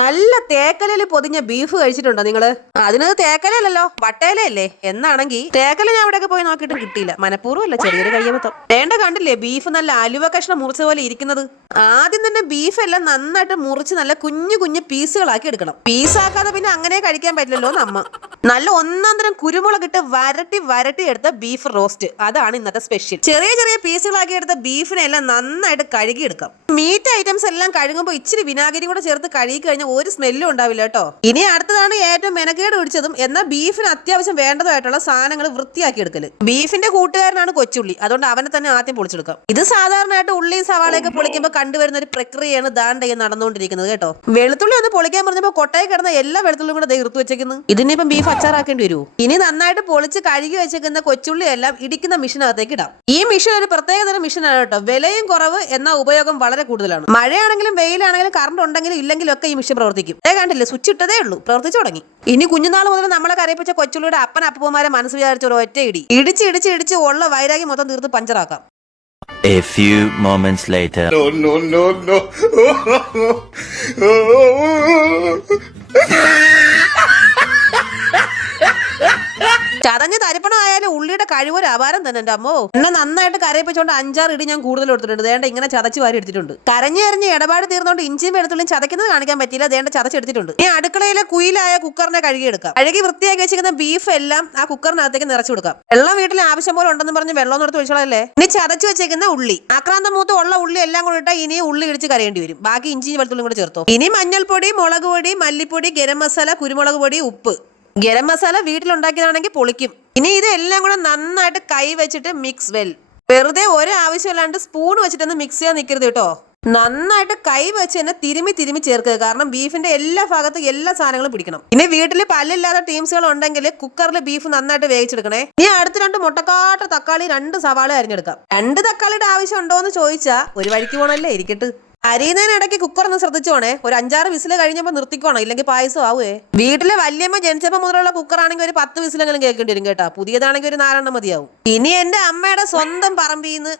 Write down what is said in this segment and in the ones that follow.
നല്ല തേക്കലയിൽ പൊതിഞ്ഞ ബീഫ് കഴിച്ചിട്ടുണ്ടോ നിങ്ങള്? അതിനത് തേക്കലല്ലോ, വട്ടയിലല്ലേ. എന്നാണെങ്കിൽ തേക്കല ഞാൻ അവിടെയൊക്കെ പോയി നോക്കിയിട്ട് കിട്ടിയില്ല. മനഃപൂർവ്വം അല്ല, ചെറിയൊരു കയ്യമത്തം. വേണ്ട, കണ്ടില്ലേ ബീഫ് നല്ല അലുവ കഷ്ണം മുറിച്ച പോലെ ഇരിക്കുന്നത്. ആദ്യം തന്നെ ബീഫ് എല്ലാം നന്നായിട്ട് മുറിച്ച് നല്ല കുഞ്ഞു കുഞ്ഞു പീസുകളാക്കി എടുക്കണം. പീസാക്കാതെ പിന്നെ അങ്ങനെ കഴിക്കാൻ പറ്റില്ലല്ലോ നമ്മ. നല്ല ഒന്നാം തരം കുരുമുളകിട്ട് വരട്ടി വരട്ടി എടുത്ത ബീഫ് റോസ്റ്റ്, അതാണ് ഇന്നത്തെ സ്പെഷ്യൽ. ചെറിയ ചെറിയ പീസുകളാക്കി എടുത്ത ബീഫിനെ എല്ലാം നന്നായിട്ട് കഴുകി എടുക്കാം. മീറ്റ് ഐറ്റംസ് എല്ലാം കഴുകുമ്പോൾ ഇച്ചിരി വിനാഗിരി കൂടെ ചേർത്ത് കഴുകി കഴിഞ്ഞാൽ ഒരു സ്മെല്ലും ഉണ്ടാവില്ല കേട്ടോ. ഇനി അടുത്തതാണ് ഏറ്റവും മെനക്കേട് പിടിച്ചതും എന്നാൽ ബീഫിന് അത്യാവശ്യം വേണ്ടതായിട്ടുള്ള സാധനങ്ങൾ വൃത്തിയാക്കി എടുക്കല്. ബീഫിന്റെ കൂട്ടുകാരനാണ് കൊച്ചുള്ളി, അതുകൊണ്ട് അവനെ തന്നെ ആദ്യം പൊളിച്ചെടുക്കാം. ഇത് സാധാരണയായിട്ട് ഉള്ളിയും സവാളയൊക്കെ പൊളിക്കുമ്പോൾ കണ്ടുവരുന്ന ഒരു പ്രക്രിയയാണ് ദാണ്ടയെ നടന്നുകൊണ്ടിരിക്കുന്നത് കേട്ടോ. വെളുത്തുള്ളി ഒന്ന് പൊളിക്കാൻ പറഞ്ഞപ്പോൾ കൊട്ടയിൽ കിടന്ന എല്ലാ വെളുത്തുള്ളിയും കൂടെ ഇറുത്തു വെച്ചേക്കുന്നു. ഇതിനിപ്പം ബീഫ് അച്ചാറാക്കേണ്ടി വരൂ. ഇനി നന്നായിട്ട് പൊളിച്ച് കഴുകി വെച്ചേക്കുന്ന കൊച്ചുള്ളി എല്ലാം ഇടിക്കുന്ന മെഷീനകത്തേക്ക് ഇടാം. ഈ മെഷീൻ ഒരു പ്രത്യേകതരം മെഷീനാണ് കേട്ടോ. വിലയും കുറവ്, എന്നാൽ ഉപയോഗം വളരെ കൂടുതലാണ്. മഴയാണെങ്കിലും വെയിലാണെങ്കിലും കറണ്ട് ഉണ്ടെങ്കിലും ഇല്ലെങ്കിലും ഒക്കെ ഈ മെഷീൻ പ്രവർത്തിക്കും. കണ്ടില്ലേ, സ്വിച്ച് ഇട്ടതേ ഉള്ളൂ, പ്രവർത്തിച്ചു തുടങ്ങി. ഇനി കുഞ്ഞുനാൾ മുതൽ നമ്മളെ കരയിപ്പിച്ച കൊച്ചുള്ളിയുടെ അപ്പൻ അപ്പൂമാരെ മനസ്സ് വിചാരിച്ച ഒരു ഒറ്റ ഇടി ഇടിച്ച് ഇടിച്ച് ഇടിച്ച് ഉള്ള വൈരാഗ്യം മൊത്തം തീർത്ത് പഞ്ചറാക്കാം. A few moments later. No. ചതഞ്ഞ് തരിപ്പണമായാലും ഉള്ളിയുടെ കഴിവൊരു അപാരം തന്നെ. എൻ്റെ അമ്മോ, എന്നെ നന്നായിട്ട് കരയിപ്പിച്ചോണ്ട് 5-6 ഇടി ഞാൻ കൂടുതൽ എടുത്തിട്ടുണ്ട്. ദേണ്ട ഇങ്ങനെ ചതച്ച് വാരി എടുത്തിട്ടുണ്ട്. കരഞ്ഞ് ഇടപാട് തീർന്നുകൊണ്ട് ഇഞ്ചിയും വെളുത്തുള്ളിയും ചതയ്ക്കുന്നത് കാണിക്കാൻ പറ്റിയില്ല. ദേണ്ട ചതച്ചെടുത്തിട്ടുണ്ട്. ഈ അടുക്കളയിലെ കുയിലായ കുക്കറിനെ കഴുകിയെടുക്കാം. കഴുകി വൃത്തിയാക്കി വെച്ചിരിക്കുന്ന ബീഫ് എല്ലാം ആ കുക്കറിനകത്തേക്ക് നിറച്ചു കൊടുക്കാം. വെള്ളം വീട്ടിൽ ആവശ്യം പോലെ ഉണ്ടെന്ന് പറഞ്ഞ് വെള്ളം എടുത്ത് ഒഴിച്ചോളല്ലേ. ഇനി ചതച്ച് വെച്ചേക്കുന്ന ഉള്ളി, ആക്രാന്തം മൂത്ത് ഉള്ള ഉള്ളി എല്ലാം കൂടി ഇട്ടാൽ ഇനി ഉള്ളി ഇടിച്ച് കരയേണ്ടി വരും. ബാക്കി ഇഞ്ചിയും വെളുത്തുള്ളിയും കൂടെ ചേർത്തോ. ഇനി മഞ്ഞൾപ്പൊടി, മുളക് പൊടി, മല്ലിപ്പൊടി, ഗരം മസാല, കുരുമുളക് പൊടി, ഉപ്പ്. ഗരം മസാല വീട്ടിലുണ്ടാക്കിയതാണെങ്കിൽ പൊളിക്കും. ഇനി ഇതെല്ലാം കൂടെ നന്നായിട്ട് കൈ വെച്ചിട്ട് മിക്സ് വെൽ. വെറുതെ ഒരു ആവശ്യമില്ലാണ്ട് സ്പൂൺ വെച്ചിട്ടൊന്ന് മിക്സ് ചെയ്യാൻ നിൽക്കരുത് കേട്ടോ. നന്നായിട്ട് കൈ വെച്ച് തന്നെ തിരുമി ചേർക്കുക. കാരണം ബീഫിന്റെ എല്ലാ ഭാഗത്തും എല്ലാ സാധനങ്ങളും പിടിക്കണം. ഇനി വീട്ടിൽ പല്ലില്ലാത്ത ടീംസുകൾ ഉണ്ടെങ്കിൽ കുക്കറിൽ ബീഫ് നന്നായിട്ട് വേവിച്ചെടുക്കണേ. ഇനി അടുത്ത് 2 മുട്ടക്കാട്ട തക്കാളി, 2 സവാള അരിഞ്ഞെടുക്കാം. 2 തക്കാളിയുടെ ആവശ്യം ഉണ്ടോ എന്ന് ചോദിച്ചാൽ ഒരു വഴിക്ക് പോകണല്ലേ, ഇരിക്കട്ട്. അരിയുന്നതിനിടയ്ക്ക് കുക്കർ ഒന്ന് ശ്രദ്ധിച്ചോണേ. ഒരു 5-6 വിസിൽ കഴിഞ്ഞപ്പോൾ നിർത്തിക്കോണം, ഇല്ലെങ്കിൽ പായസം ആവുവേ. വീട്ടിലെ വല്യമ്മ ജനിച്ചപ്പോൾ മുതലുള്ള കുക്കറാണെങ്കിൽ ഒരു 10 വിസിലെങ്കിലും കേൾക്കേണ്ടി വരും കേട്ടാ. പുതിയതാണെങ്കിൽ ഒരു 4 മതിയാവും. ഇനി എന്റെ അമ്മയുടെ സ്വന്തം പറമ്പിന്ന്,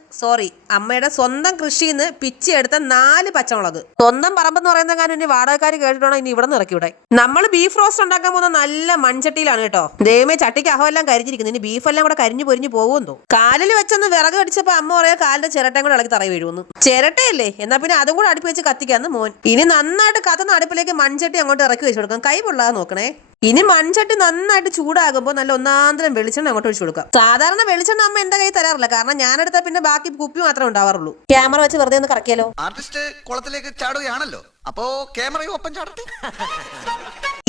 അമ്മയുടെ സ്വന്തം കൃഷിന്ന് പിച്ചെടുത്ത 4 പച്ചമുളക്. സ്വന്തം പറമ്പെന്ന് പറയുന്ന കാര്യം ഇനി വാടകക്കാർ കേട്ടിട്ടാണോ ഇനി ഇവിടെ നിന്ന് ഇറക്കിവിടെ. നമ്മൾ ബീഫ് റോസ്റ്റ് ഉണ്ടാക്കാൻ പോകുന്ന നല്ല മൺചട്ടിയിലാണ് കേട്ടോ. ദൈവമേ, ചട്ടിക്ക് അഹമെല്ലാം കരിഞ്ഞിരിക്കുന്നു. ഇനി ബീഫ് എല്ലാം കൂടെ കരിഞ്ഞു പൊരിഞ്ഞു പോകുമെന്നോ. കാലിൽ വെച്ചൊന്ന് വിറക് അടിച്ചപ്പോ അമ്മ പറയാ കാലിന്റെ ചിരട്ടയും കൂടെ ഇളക്കി തറയി വീഴുമെന്ന്. ചിരട്ടയല്ലേ, എന്നാ പിന്നെ അതും കൂടെ അടുപ്പ് വെച്ച് കത്തിക്കാന്ന് മോൻ. ഇനി നന്നായിട്ട് കത്തുന്ന അടുപ്പിലേക്ക് മൺചട്ടി അങ്ങോട്ട് ഇറക്കി വെച്ച് കൊടുക്കാം. കൈ പൊള്ളാതെ നോക്കണേ. ഇനി മൺചട്ടി നന്നായിട്ട് ചൂടാകുമ്പോൾ നല്ല ഒന്നാന്തരം വെളിച്ചെണ്ണ അങ്ങോട്ട് ഒഴിച്ചു കൊടുക്കാം. സാധാരണ വെളിച്ചെണ്ണ അമ്മ എന്റെ കൈ തരാറില്ല, കാരണം ഞാനെടുത്താൽ പിന്നെ ബാക്കി കുപ്പി മാത്രമേ ഉണ്ടാവാറുള്ളൂ. ക്യാമറ വെച്ച് വെറുതെ ഒന്ന് കറക്കിയാലോ. ആർട്ടിസ്റ്റ് കുളത്തിലേക്ക് ചാടുകയാണല്ലോ, അപ്പോ ക്യാമറയും ഒപ്പം ചാടട്ടെ.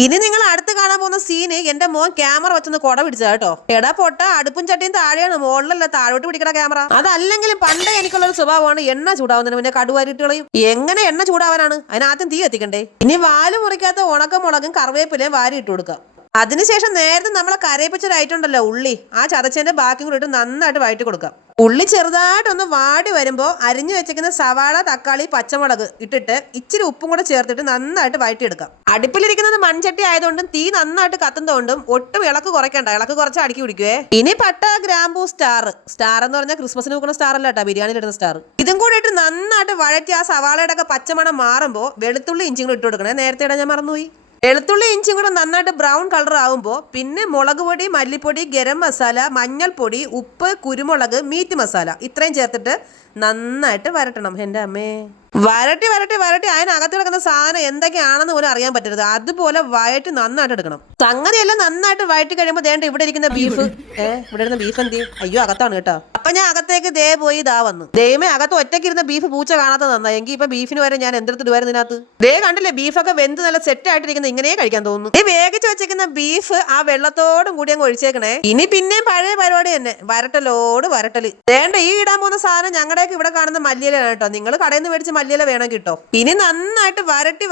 ഇനി നിങ്ങൾ അടുത്ത് കാണാൻ പോകുന്ന സീന് എന്റെ മോൻ ക്യാമറ വെച്ചൊന്ന് കൊട പിടിച്ചതാ കേട്ടോ. എടാ പൊട്ട, അടുപ്പും ചട്ടിയും താഴെയാണ്, മുകളിലല്ല, താഴോട്ട് പിടിക്കണ ക്യാമറ. അതല്ലെങ്കിലും പണ്ടേ എനിക്കുള്ളൊരു സ്വഭാവമാണ് എണ്ണ ചൂടാവുന്നതിന് മുന്നേ കടുവാരിട്ട് കളയും. എങ്ങനെ എണ്ണ ചൂടാവാനാണ്? അതിനാദ്യം തീ കത്തിക്കണ്ടേ. ഇനി വാല് മുറിക്കാത്ത ഉണക്കമുളകും കറിവേപ്പിലയും വാരി ഇട്ട് കൊടുക്കാം. അതിനുശേഷം നേരത്തെ നമ്മളെ കരയിപ്പിച്ചൊരു ഐറ്റം ഉണ്ടല്ലോ, ഉള്ളി, ആ ചതച്ചതിന്റെ ബാക്കി കൂടി ഇട്ട് നന്നായിട്ട് വഴറ്റി കൊടുക്കാം. ഉള്ളി ചെറുതായിട്ടൊന്ന് വാടി വരുമ്പോൾ അരിഞ്ഞു വെച്ചിരിക്കുന്ന സവാള, തക്കാളി, പച്ചമുളക് ഇട്ടിട്ട് ഇച്ചിരി ഉപ്പും കൂടെ ചേർത്തിട്ട് നന്നായിട്ട് വഴറ്റിയെടുക്കാം. അടുപ്പിലിരിക്കുന്നത് മൺചട്ടി ആയതുകൊണ്ടും തീ നന്നായിട്ട് കത്തുന്നതുകൊണ്ടും ഒട്ടും ഇളക്ക് കുറയ്ക്കണ്ട. ഇളക്ക് കുറച്ച് അടുക്കി പിടിക്കുവേ. ഇനി പട്ട, ഗ്രാമ്പൂ, സ്റ്റാർ എന്ന് പറഞ്ഞാൽ ക്രിസ്മസിന് വെക്കുന്ന സ്റ്റാർ അല്ല കേട്ടോ, ബിരിയാണിയിൽ ഇടുന്ന സ്റ്റാർ. ഇതും കൂടെ ഇട്ട് നന്നായിട്ട് വഴറ്റി ആ സവാളയുടെ ഒക്കെ പച്ചമണം മാറുമ്പോൾ വെളുത്തുള്ളി, ഇഞ്ചിയും കൂടെ ഇട്ട് കൊടുക്കണേ. നേരത്തെ ഇടാൻ ഞാൻ മറന്നുപോയി. വെളുത്തുള്ളി, ഇഞ്ചിയും കൂടെ നന്നായിട്ട് ബ്രൗൺ കളർ ആവുമ്പോൾ പിന്നെ മുളക് പൊടി, മല്ലിപ്പൊടി, ഗരം മസാല, മഞ്ഞൾപ്പൊടി, ഉപ്പ്, കുരുമുളക്, മീറ്റ് മസാല ഇത്രയും ചേർത്തിട്ട് നന്നായിട്ട് വരട്ടണം. എൻ്റെ അമ്മേ, വരട്ടി അതിനകത്ത് കിടക്കുന്ന സാധനം എന്തൊക്കെയാണെന്ന് പോലും അറിയാൻ പറ്റരുത്. അതുപോലെ വഴറ്റി നന്നായിട്ട് എടുക്കണം. സംഗതിയെല്ലാം നന്നായിട്ട് വഴറ്റി കഴിയുമ്പോൾ ദേണ്ട ഇവിടെ ഇരിക്കുന്ന ബീഫ്. ഇവിടെ ഇരുന്ന ബീഫ് എന്ത്? അയ്യോ, അകത്താണ് കേട്ടോ. അപ്പൊ ഞാൻ അകത്തേക്ക് പോയി വന്നു. ദൈവമേ, അകത്ത് ഒറ്റയ്ക്ക് ഇരുന്ന ബീഫ് പൂച്ച കാണാത്ത നന്നായി. എങ്കിൽ ഇപ്പൊ ബീഫിന് വരെ ഞാൻ എന്തെടുത്തിടുവായിരുന്നു ഇതിനകത്ത്. കണ്ടില്ലേ, ബീഫൊക്കെ വെന്ത് നല്ല സെറ്റ് ആയിട്ടിരിക്കുന്ന, ഇങ്ങനെ കഴിക്കാൻ തോന്നുന്നു. വേഗിച്ച് വെച്ചിരിക്കുന്ന ബീഫ് ആ വെള്ളത്തോടും കൂടി അങ്ങ് ഒഴിച്ചേക്കണേ. ഇനി പിന്നെയും പഴയ പരിപാടി തന്നെ, വരട്ടല്. ദേണ്ട ഈ ഇടാൻ പോകുന്ന സാധനം ഞങ്ങളുടെയൊക്കെ ഇവിടെ കാണുന്ന മല്ലിയിലാണ് കേട്ടോ. നിങ്ങൾ കടയിൽ നിന്ന് മേടിച്ച് മല്ലിയില വേണം കിട്ടോ. ഇനി നന്നായിട്ട് വരട്ടി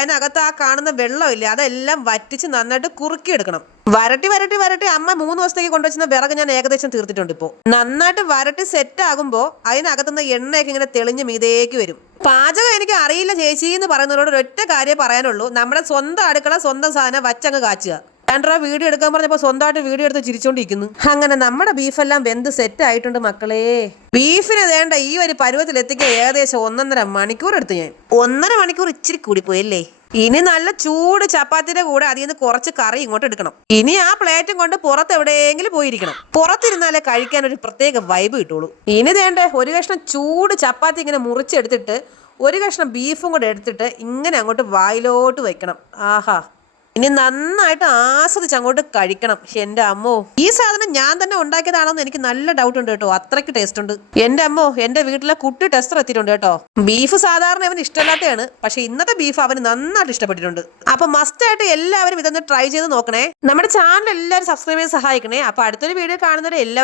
അതിനകത്ത് ആ കാണുന്ന വെള്ളമില്ല അതെല്ലാം വറ്റിച്ച് നന്നായിട്ട് കുറുക്കി എടുക്കണം. വരട്ടി അമ്മ 3 ദിവസത്തേക്ക് കൊണ്ടുവച്ചിരുന്ന വിറക് ഞാൻ ഏകദേശം തീർത്തിട്ടുണ്ട്. ഇപ്പോൾ നന്നായിട്ട് വരട്ടി സെറ്റ് ആകുമ്പോൾ അതിനകത്തുനിന്ന് എണ്ണയൊക്കെ ഇങ്ങനെ തെളിഞ്ഞ് മീതേക്ക് വരും. പാചകം എനിക്ക് അറിയില്ല ചേച്ചി എന്ന് പറയുന്നവരോട് ഒരൊറ്റ കാര്യം പറയാനുള്ളൂ, നമ്മുടെ സ്വന്തം അടുക്കള, സ്വന്തം സാധനം വച്ചങ്ങ് കാച്ചുക. രണ്ടര വീഡിയോ എടുക്കാൻ പറഞ്ഞപ്പോ സ്വന്തമായിട്ട് വീഡിയോ എടുത്ത് ചിരിച്ചോണ്ടിരിക്കുന്നു. അങ്ങനെ നമ്മുടെ ബീഫെല്ലാം വെന്ത് സെറ്റ് ആയിട്ടുണ്ട് മക്കളെ. ബീഫിന് വേണ്ട ഈ ഒരു പരുവത്തിൽ എത്തിക്കാൻ ഏകദേശം 1.5 മണിക്കൂർ എടുത്തു ഞാൻ. 1.5 മണിക്കൂർ ഇച്ചിരി കൂടിപ്പോയല്ലേ. ഇനി നല്ല ചൂട് ചപ്പാത്തിന്റെ കൂടെ അതിൽ നിന്ന് കുറച്ച് കറി ഇങ്ങോട്ട് എടുക്കണം. ഇനി ആ പ്ലേറ്റും കൊണ്ട് പുറത്ത് എവിടെയെങ്കിലും പോയിരിക്കണം. പുറത്തിരുന്നാലേ കഴിക്കാൻ ഒരു പ്രത്യേക വൈബ് കിട്ടുള്ളൂ. ഇനി വേണ്ടേ ഒരു കഷ്ണം ചൂട് ചപ്പാത്തി ഇങ്ങനെ മുറിച്ചെടുത്തിട്ട് ഒരു കഷ്ണം ബീഫും കൂടെ എടുത്തിട്ട് ഇങ്ങനെ അങ്ങോട്ട് വായിലോട്ട് വെക്കണം. ആഹാ, ഇനി നന്നായിട്ട് ആസ്വദിച്ച് അങ്ങോട്ട് കഴിക്കണം. എന്റെ അമ്മോ, ഈ സാധനം ഞാൻ തന്നെ ഉണ്ടാക്കിയതാണോന്ന് എനിക്ക് നല്ല ഡൗട്ട് ഉണ്ട് കേട്ടോ. അത്രയ്ക്ക് ടേസ്റ്റ് ഉണ്ട്. എന്റെ അമ്മോ, എന്റെ വീട്ടിലെ കുട്ടി ടെസ്റ്റർ എത്തിയിട്ടുണ്ട് കേട്ടോ. ബീഫ് സാധാരണ അവന് ഇഷ്ടമല്ലാത്തതാണ്, പക്ഷെ ഇന്നത്തെ ബീഫ് അവന് നന്നായിട്ട് ഇഷ്ടപ്പെട്ടിട്ടുണ്ട്. അപ്പൊ മസ്റ്റ് ആയിട്ട് എല്ലാവരും ഇതൊന്ന് ട്രൈ ചെയ്ത് നോക്കണേ. നമ്മുടെ ചാനൽ എല്ലാവരും സബ്സ്ക്രൈബ് ചെയ്ത് സഹായിക്കണേ. അപ്പൊ അടുത്തൊരു വീഡിയോ കാണുന്നവരെ എല്ലാവർക്കും